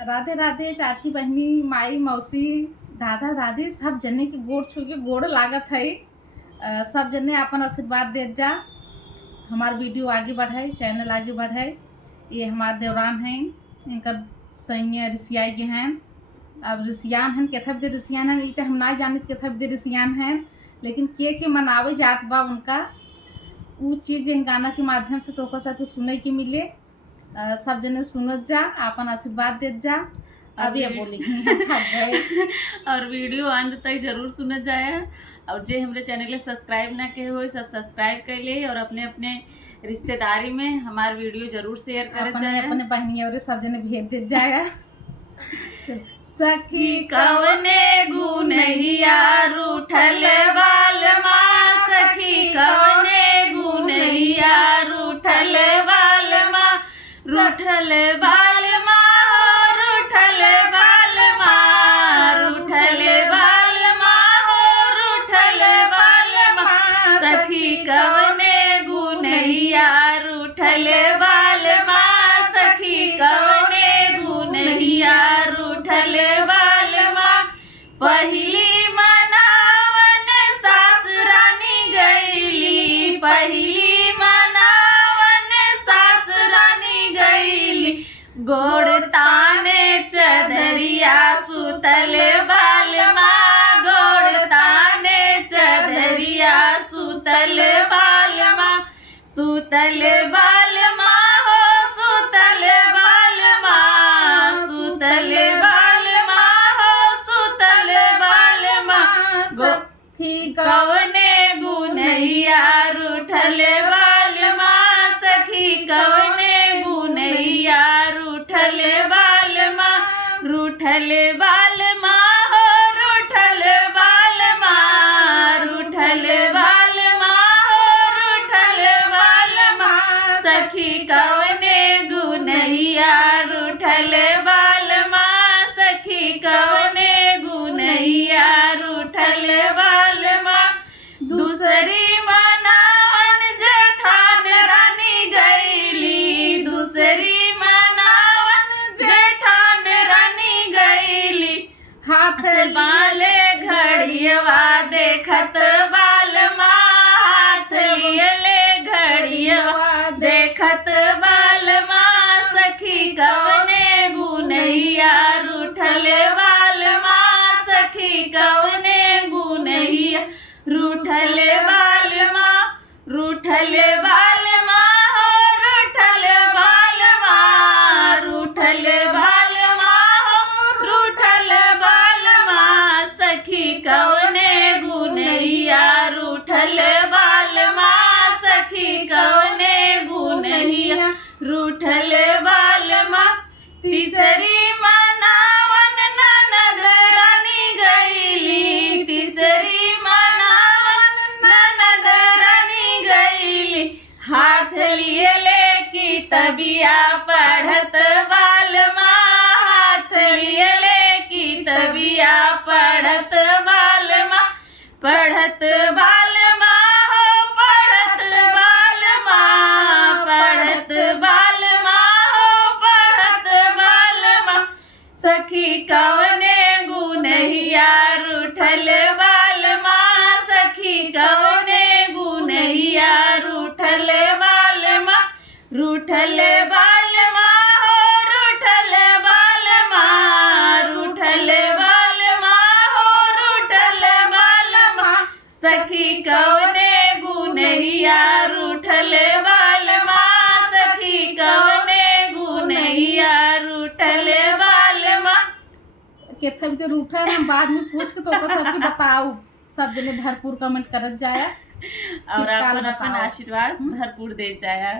राधे राधे चाची बहनी माई मौसी दादा दादी सब जने के गोड़ छू के गोड़ लागत है। सब जने अपन आशीर्वाद दे जा, हमार वीडियो आगे बढ़ाए, चैनल आगे बढ़ाए। ये हमारे देवरान हैं, इनका सैया रिसियाई के हैं। अब रिसियान हैं केथा दे रिसियान हैं, इते हम ना जानित केथा दे रिसियान हैं, लेकिन के मनावे जात बा उनका वो चीज़ गाना के माध्यम से तो सबको सुने के मिले। सब जने सुनत जा, अपन आशीर्वाद देत जा। अब ये बोली और वीडियो अंत तक जरूर सुनत जाए। और जे हमरे चैनल सब्सक्राइब ना किए हो सब सब्सक्राइब कर ले, और अपने अपने रिश्तेदारी में हमार वीडियो जरूर शेयर कर जाए। अपने बहनी और सब जने भेज देत जाए। सखी कवने गुनहिया रूठल बाल माँ, सखी कवने गुनहिया रूठल बाल माँ, रूठल बाल माँ, रूठल बाल माँ, रूठल बाल माँ हो, रूठल बाल माँ। सखी कवने गुनहिया रूठल बाल माँ, सखी कवने गुनहिया रूठल बाल माँ। पहली मनावन सासरानी गईली, पहली मनावन सासरानी गईली, गोड़ ताने चदरिया सुतल बाल माँ, गोड़ ताने चदरिया सुतल बाल माँ, सुतल बाल माँ हो, सुतल बाल माँ, सुतल बाल माँ हो, सुतल बाल माँ। सखी कवने गुनहिया रूठल बाल माँ, सखी कवने गुनहिया रूठल बाल माँ, रूठल बाल माँ हो, रूठल बाल माँ, रूठल बाल माँ हो, रूठल बाल माँ। सखी कवने गुनहिया रूठल बाल माँ, सखी कवने गुनहिया रूठल बाल माँ। दूसरी मनावन जेठान रानी गईली, दूसरी मनावन जेठान रानी गईली, हाथ बाले घड़ियवा देखत बाल माँ, हाथ लियले घड़ियवा देखत बाल माँ। सखी कवने गुनहिया रूठल बाल माँ, सखी कवने गुनहिया रूठल बाल माँ, रूठल बाल माँ हो, रूठल बाल माँ, रूठल बाल माँ हो, रूठल बाल माँ। सखी कवने गुनहिया रूठल बाल माँ, सखी कवने गुनहिया रूठल बाल माँ। तीसरी मनावन ननद रानी गईली, तीसरी मनावन ननद रानी गईली, हाथ लिए ले की तबिया पढ़त बाल माँ, हाथ लिए ले की तबिया पढ़त बाल माँ, पढ़त बाल माँ हो, पढ़त बाल माँ, पढ़त बाल माँ हो, पढ़त बाल माँ। सखी कवने गुनहिया रूठल बाल माँ, सखी कवने गुनहिया रूठल बाल माँ, रूठल बाल माँ हो, रूठल बाल माँ, रूठल बाल माँ हो, रूठल बाल माँ। सखी कवने गुनहिया रूठल बाल माँ, सखी कवने गुनहिया रूठल बाल माँ। केथा भी रूठा है, हम बाद में पूछ के तो सबके बताओ। सब जने भरपूर कमेंट करत जाए और अपन अपन आशीर्वाद भरपूर दे जाए।